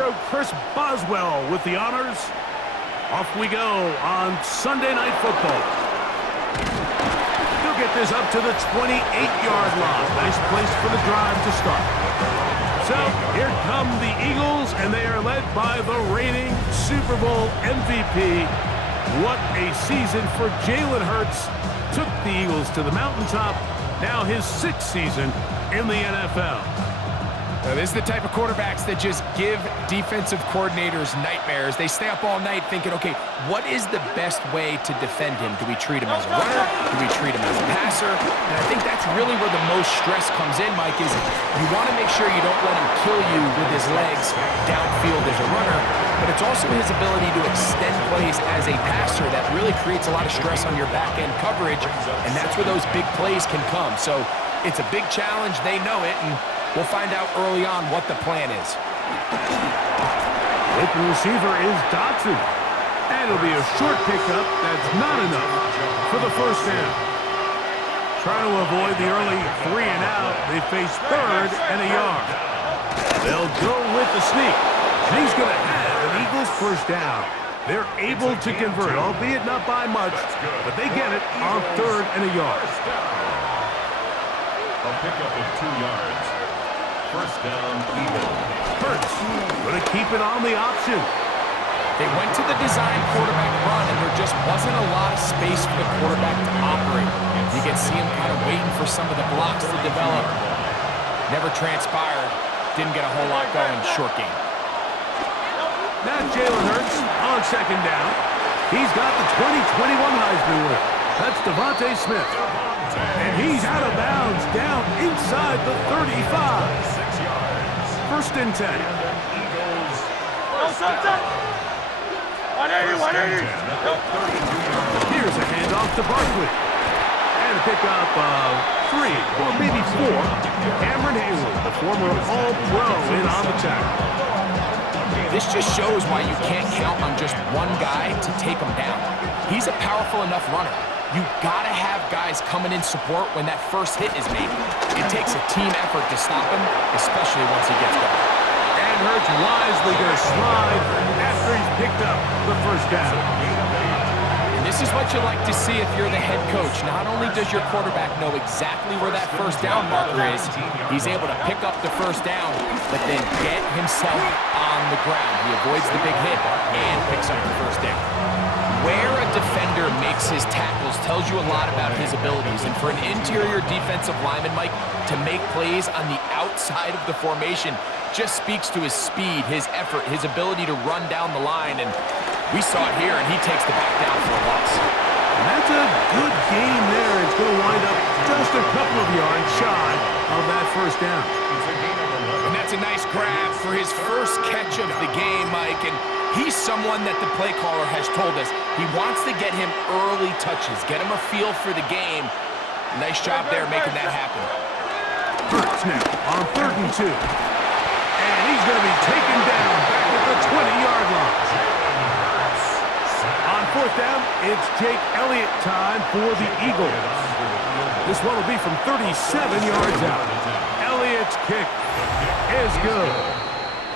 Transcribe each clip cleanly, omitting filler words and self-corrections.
All-Pro Chris Boswell with the honors. Off we go on Sunday Night Football. He'll get this up to the 28-yard line. Nice place for the drive to start. So here come the Eagles, and they are led by the reigning Super Bowl MVP. What a season for Jalen Hurts. Took the Eagles to the mountaintop. Now his 6th season in the NFL. Now, this is the type of quarterbacks that just give defensive coordinators nightmares. They stay up all night thinking, okay, what is the best way to defend him? Do we treat him as a runner? Do we treat him as a passer? And I think that's really where the most stress comes in, Mike, is you want to make sure you don't let him kill you with his legs downfield as a runner, but it's also his ability to extend plays as a passer that really creates a lot of stress on your back-end coverage, and that's where those big plays can come. So it's a big challenge. They know it, and we'll find out early on what the plan is. Open receiver is Dotson. And it'll be a short pickup that's not enough for the first down. Trying to avoid the early 3 and out. They face 3rd and a yard. They'll go with the sneak. And he's going to have an Eagles first down. They're able to convert, albeit not by much, but they get it on 3rd and a yard. A pickup of 2 yards. First down, Eagles. Hurts going to keep it on the option. They went to the design quarterback run, and there just wasn't a lot of space for the quarterback to operate. You can see him kind of waiting for some of the blocks to develop. Never transpired. Didn't get a whole lot going. Short game. Now Jalen Hurts on 2nd down. He's got the 2021 Heisman winner. That's Devontae Smith. And he's out of bounds down inside the 35. 1st and 10. Here's a handoff to Barkley. And a pickup of 3, or maybe 4. Cameron Hayward, the former All-Pro, in on the tackle. This just shows why you can't count on just one guy to take him down. He's a powerful enough runner. You gotta have guys coming in support when that first hit is made. It takes a team effort to stop him, especially once he gets going. And Hurts wisely gonna slide after he's picked up the first down. And this is what you like to see if you're the head coach. Not only does your quarterback know exactly where that first down marker is, he's able to pick up the first down, but then get himself on the ground. He avoids the big hit and picks up the first down. Where a defender makes his tackles tells you a lot about his abilities. And for an interior defensive lineman, Mike, to make plays on the outside of the formation just speaks to his speed, his effort, his ability to run down the line. And we saw it here, and he takes the back down for a loss. And that's a good game there. It's going to wind up just a couple of yards shy of that first down. And that's a nice grab for his first catch of the game, Mike. And he's someone that the play caller has told us he wants to get him early touches, get him a feel for the game. Nice job there making that happen. Hurts now on 3rd and 2. And he's going to be taken down back at the 20-yard line. On 4th down, it's Jake Elliott time for the Eagles. This one will be from 37 yards out. Elliott's kick is good.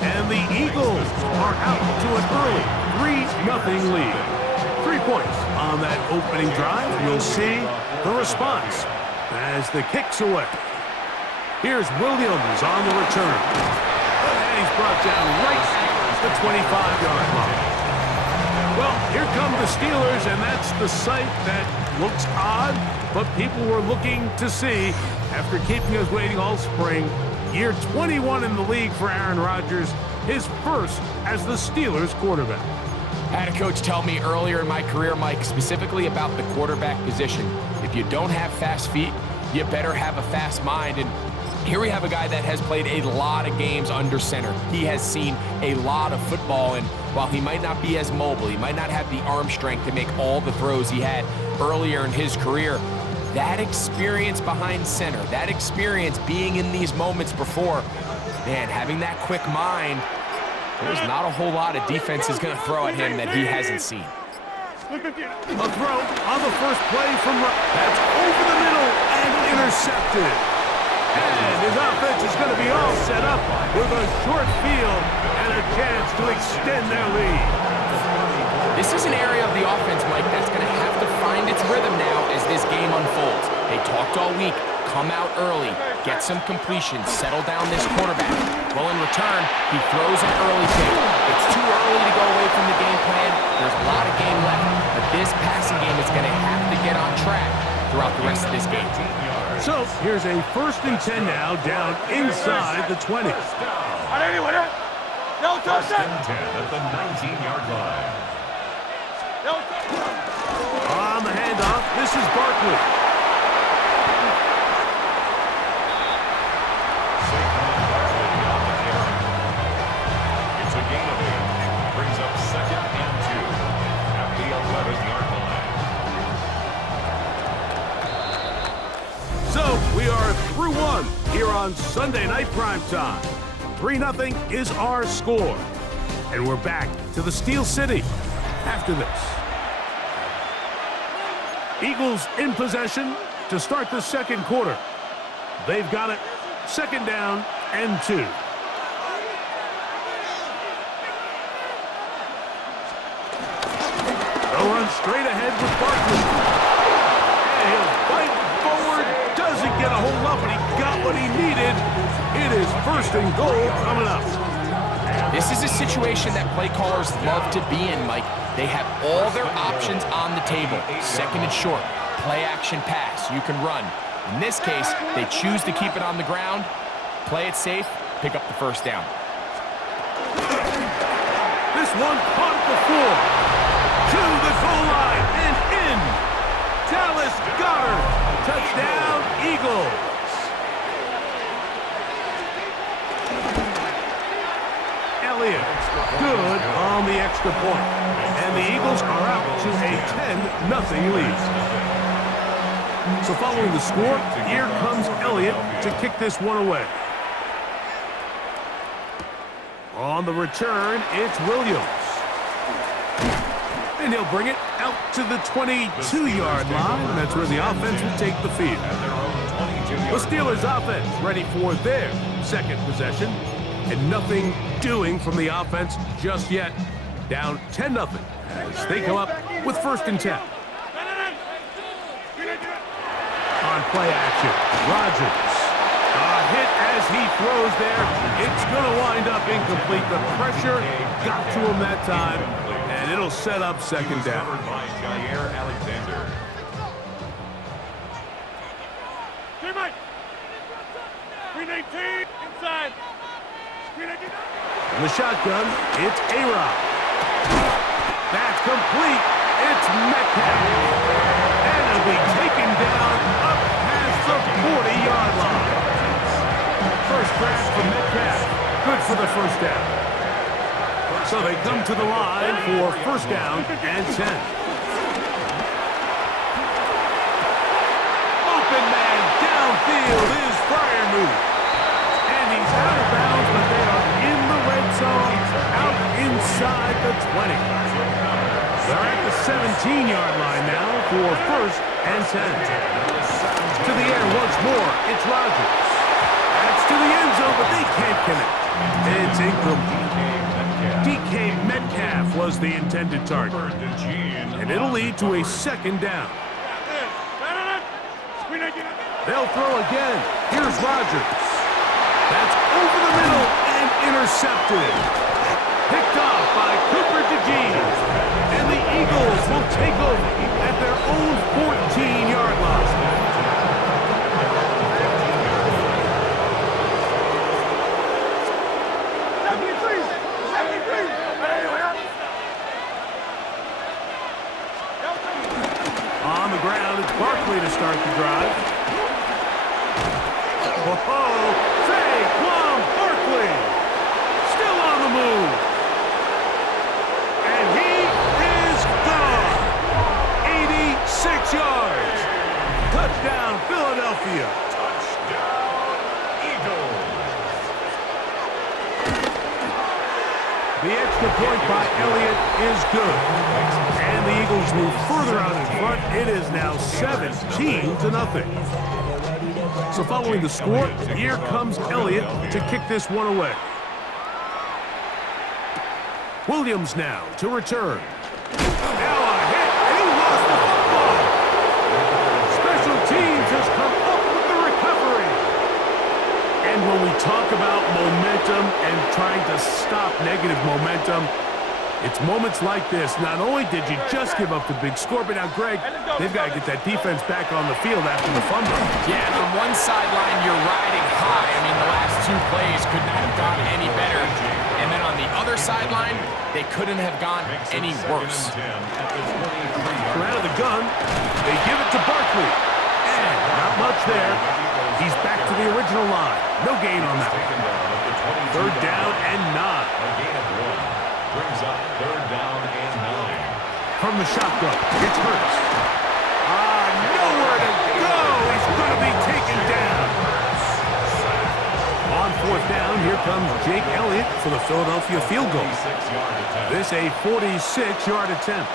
And the Eagles are out to an early 3-0 lead. 3 points on that opening drive. We'll see the response as the kick's away. Here's Williams on the return. And he's brought down right at the 25-yard line. Well, here come the Steelers, and that's the sight that looks odd, but people were looking to see after keeping us waiting all spring. Year 21 in the league for Aaron Rodgers, his first as the Steelers quarterback. I had a coach tell me earlier in my career, Mike, specifically about the quarterback position. If you don't have fast feet, you better have a fast mind. And here we have a guy that has played a lot of games under center. He has seen a lot of football, and while he might not be as mobile, he might not have the arm strength to make all the throws he had earlier in his career, that experience behind center, that experience being in these moments before, man, having that quick mind, there's not a whole lot of defense is going to throw at him that he hasn't seen. A throw on the first play from that's over the middle and intercepted. And his offense is going to be all set up with a short field and a chance to extend their lead. This is an area of the offense, Mike, that's going to have to find its rhythm now as this game unfolds. They talked all week, come out early, get some completions, settle down this quarterback. Well, in return, he throws an early pick. It's too early to go away from the game plan. There's a lot of game left, but this passing game is going to have to get on track throughout the rest of this game. So here's a 1st and 10 now, down inside the 20. First and 10 at the 19-yard line. On the handoff, this is Barkley. Saquon Barkley on the carry. It's a gain of 8. Brings up 2nd and 2 at the 11-yard line. So we are through one here on Sunday Night Primetime. 3-0 is our score. And we're back to the Steel City after this. Eagles in possession to start the 2nd quarter. They've got it. 2nd down and 2. They'll run straight ahead with Barkley. And he'll fight forward. Doesn't get a hold up, but he got what he needed. It is 1st and goal coming up. This is a situation that play callers love to be in, Mike. They have all their options on the table. 2nd and short, play action pass, you can run. In this case, they choose to keep it on the ground, play it safe, pick up the 1st down. This one caught at the 4. To the goal line and in. Dallas Goedert. Touchdown, Eagles. Elliott, good on the extra point. And the Eagles are out to a 10-0 lead. So following the score, here comes Elliott to kick this one away. On the return, it's Williams. And he'll bring it out to the 22-yard line. That's where the offense will take the field. The Steelers offense ready for their 2nd possession. And nothing doing from the offense just yet. Down 10-0 as they come up with 1st and 10. On play action, Rodgers. A hit as he throws there. It's going to wind up incomplete. The pressure got to him that time, and it'll set up 2nd down. Inside. In the shotgun, it's A-Rod. That's complete. It's Metcalf. And it'll be taken down up past the 40-yard line. First grab for Metcalf. Good for the 1st down. So they come to the line for 1st down and 10. Open man downfield is Freiermuth. And he's out of bounds, but they are in the red zone, out inside the 20. They're at the 17-yard line now for 1st and 10. To the air once more, it's Rodgers. That's to the end zone, but they can't connect. It's incomplete. DK Metcalf was the intended target. And it'll lead to a 2nd down. They'll throw again. Here's Rodgers. That's over the middle and intercepted. Picked off by Cooper DeJean. And the Eagles will take over at their own 14-yard line. On the ground, it's Barkley to start the drive. Whoa, Saquon Barkley, still on the move. And he is gone. 86 yards. Touchdown, Philadelphia. Touchdown, Eagles. The extra point by Elliott is good. And the Eagles move further out in front. It is now 17-0. So following the score, here comes Elliott to kick this one away. Williams now to return. Now a hit, and he lost the football. Special teams has come up with the recovery. And when we talk about momentum and trying to stop negative momentum, it's moments like this. Not only did you just give up the big score, but now, Greg, they've got to get that defense back on the field after the fumble. Yeah, and on one sideline, you're riding high. I mean, the last two plays could not have gone any better. And then on the other sideline, they couldn't have gone any worse. They're out of the gun. They give it to Barkley. And not much there. He's back to the original line. No gain on that one. Third down and 9. A gain of 1. Brings up third down and 9. From the shotgun, it's Hurts. Nowhere to go. He's going to be taken down. On fourth down, here comes Jake Elliott for the Philadelphia field goal. This a 46-yard attempt.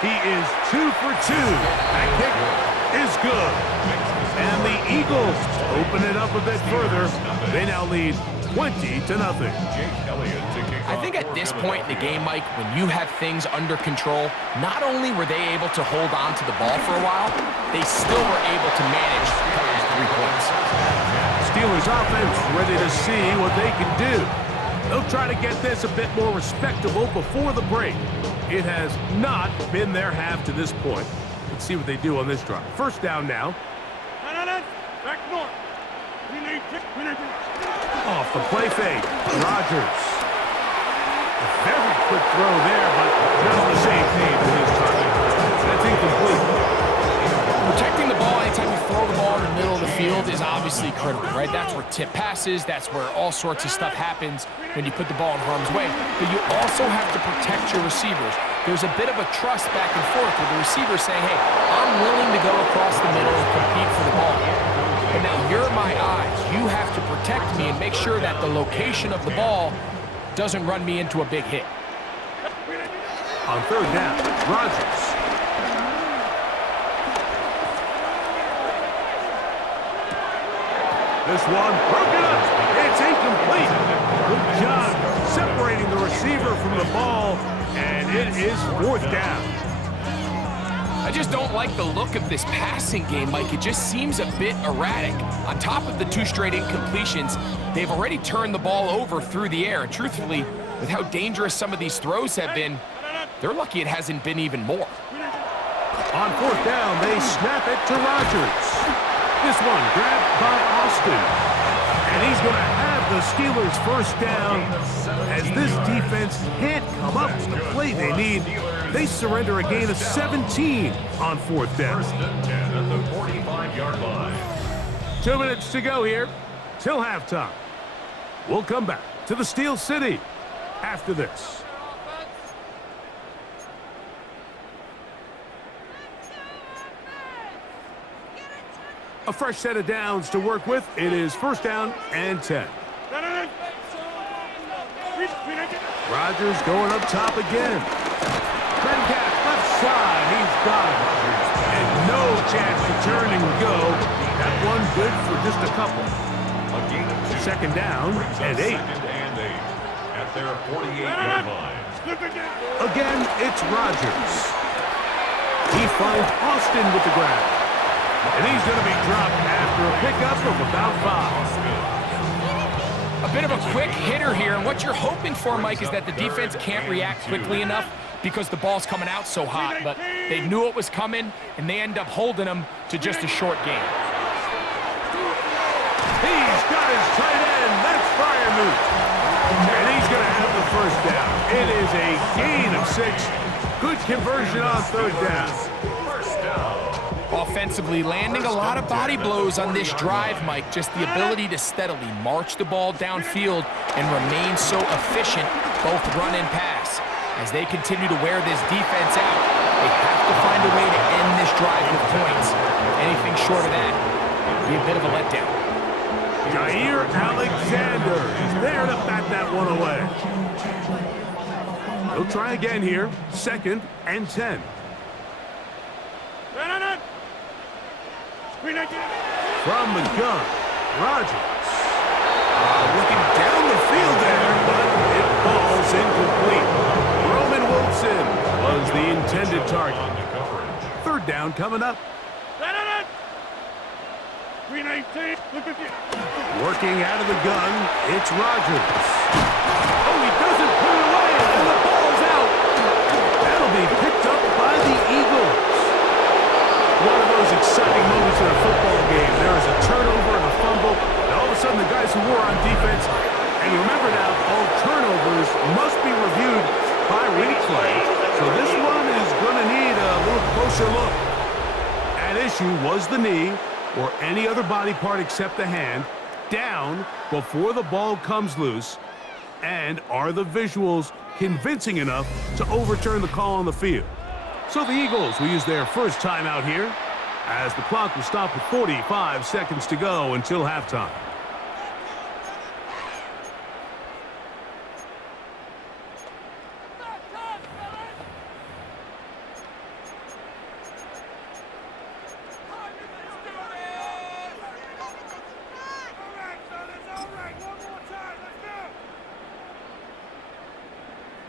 He is 2 for 2. That kick is good. And the Eagles open it up a bit further. They now lead 20-0. I think at this point in the game, Mike, when you have things under control, not only were they able to hold on to the ball for a while, they still were able to manage those 3 points. Steelers offense ready to see what they can do. They'll try to get this a bit more respectable before the break. It has not been their half to this point. Let's see what they do on this drive. First down now. Back north. Off the play fake, Rodgers. A very quick throw there, but not the same page this time. That's incomplete. Protecting the ball anytime you throw the ball in the middle of the field is obviously critical, right? That's where tip passes, that's where all sorts of stuff happens when you put the ball in harm's way. But you also have to protect your receivers. There's a bit of a trust back and forth with the receiver saying, hey, I'm willing to go across the middle and compete for the ball. But now you're my eyes. You have to protect me and make sure that the location of the ball doesn't run me into a big hit. On third down, Rodgers. This one broken up. It's incomplete. Good job separating the receiver from the ball, and it is fourth down. I just don't like the look of this passing game, Mike. It just seems a bit erratic. On top of the 2 straight incompletions, they've already turned the ball over through the air. And truthfully, with how dangerous some of these throws have been, they're lucky it hasn't been even more. On fourth down, they snap it to Rodgers. This one grabbed by Austin. And he's going to have the Steelers first down. As this defense can't come up with the play they need, they surrender a gain of 17 on fourth down. First and 10 at the 45-yard line. 2 minutes to go here till halftime. We'll come back to the Steel City after this. A fresh set of downs to work with. It is first down and 10. Rodgers going up top again. Metcalf left side. He's got it. And no chance to turn and go. That one good for just a couple. A gain of 2. Second down and 8. Second and 8 at their 48-yard line. Again, it's Rodgers. He finds Austin with the grab. And he's going to be dropped after a pickup of about 5. A bit of a quick hitter here, and what you're hoping for, Mike, is that the defense can't react quickly enough because the ball's coming out so hot. But they knew it was coming, and they end up holding them to just a short gain. He's got his tight end. That's Freiermuth. And he's going to have the first down. It is a gain of 6. Good conversion on third down. First down. Offensively, landing a lot of body blows on this drive, Mike. Just the ability to steadily march the ball downfield and remain so efficient, both run and pass. As they continue to wear this defense out, they have to find a way to end this drive with points. Anything short of that would be a bit of a letdown. Jair Alexander is there to bat that one away. He'll try again here. Second and 10. From the gun, Rodgers. Looking down the field there, but it falls incomplete. Roman Wilson was the intended target. On the coverage. Third down coming up. Working out of the gun, it's Rodgers. Oh, he doesn't put it away, and the ball's out. That'll be picked up by the Eagles. One of those exciting moments in a football game. There is a turnover and a fumble, and all of a sudden the guys who were on defense, and remember now, all turnovers must be reviewed by replay, so this one is going to need a little closer look. At issue was the knee, or any other body part except the hand, down before the ball comes loose, and are the visuals convincing enough to overturn the call on the field? So the Eagles will use their first timeout here, as the clock will stop with 45 seconds to go until halftime.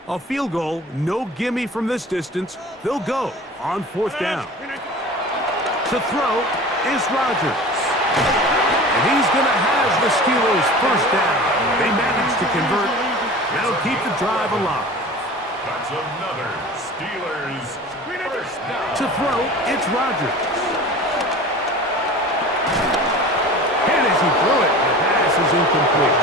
A field goal, no gimme from this distance. They'll go on fourth down. To throw is Rodgers. And he's going to have the Steelers' first down. They managed to convert. That'll keep the drive alive. That's another Steelers first down. To throw, it's Rodgers. And as he threw it, the pass is incomplete.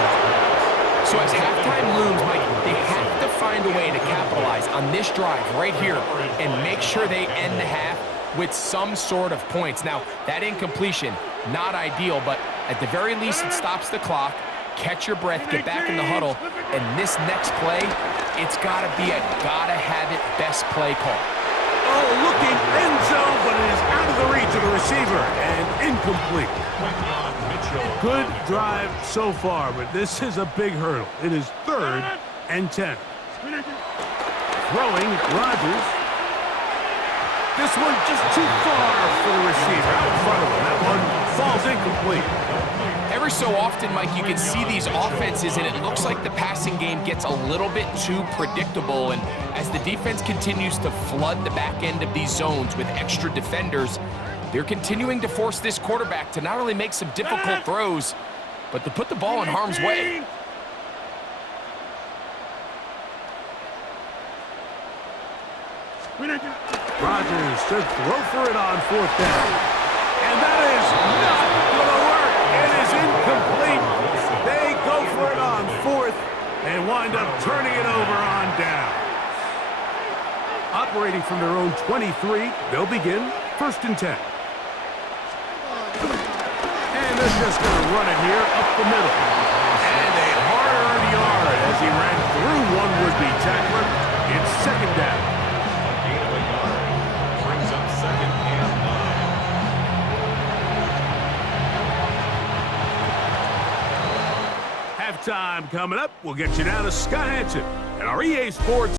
So as halftime looms, Mike, they have to find a way to capitalize on this drive right here and make sure they end the half with some sort of points. Now, that incompletion, not ideal, but at the very least, it stops the clock. Catch your breath, get back in the huddle, and this next play, it's got to be a gotta-have-it best play call. Oh, looking end zone, but it is out of the reach of the receiver and incomplete. Good drive so far, but this is a big hurdle. It is 3rd and 10. Throwing, Rodgers. This one just too far for the receiver. Out in front of him. That one falls incomplete. Every so often, Mike, you can see these offenses, and it looks like the passing game gets a little bit too predictable. And as the defense continues to flood the back end of these zones with extra defenders, they're continuing to force this quarterback to not only make some difficult throws, but to put the ball in harm's way. Rodgers to throw for it on fourth down. And that is not going to work. It is incomplete. They go for it on fourth and wind up turning it over on down. Operating from their own 23, they'll begin 1st and 10. And they're just going to run it here up the middle. And a hard-earned yard as he ran through one would-be tackler. It's 2nd down. A gain of a yard brings up 2nd and 9. Halftime coming up. We'll get you down to Scott Hansen and our EA Sports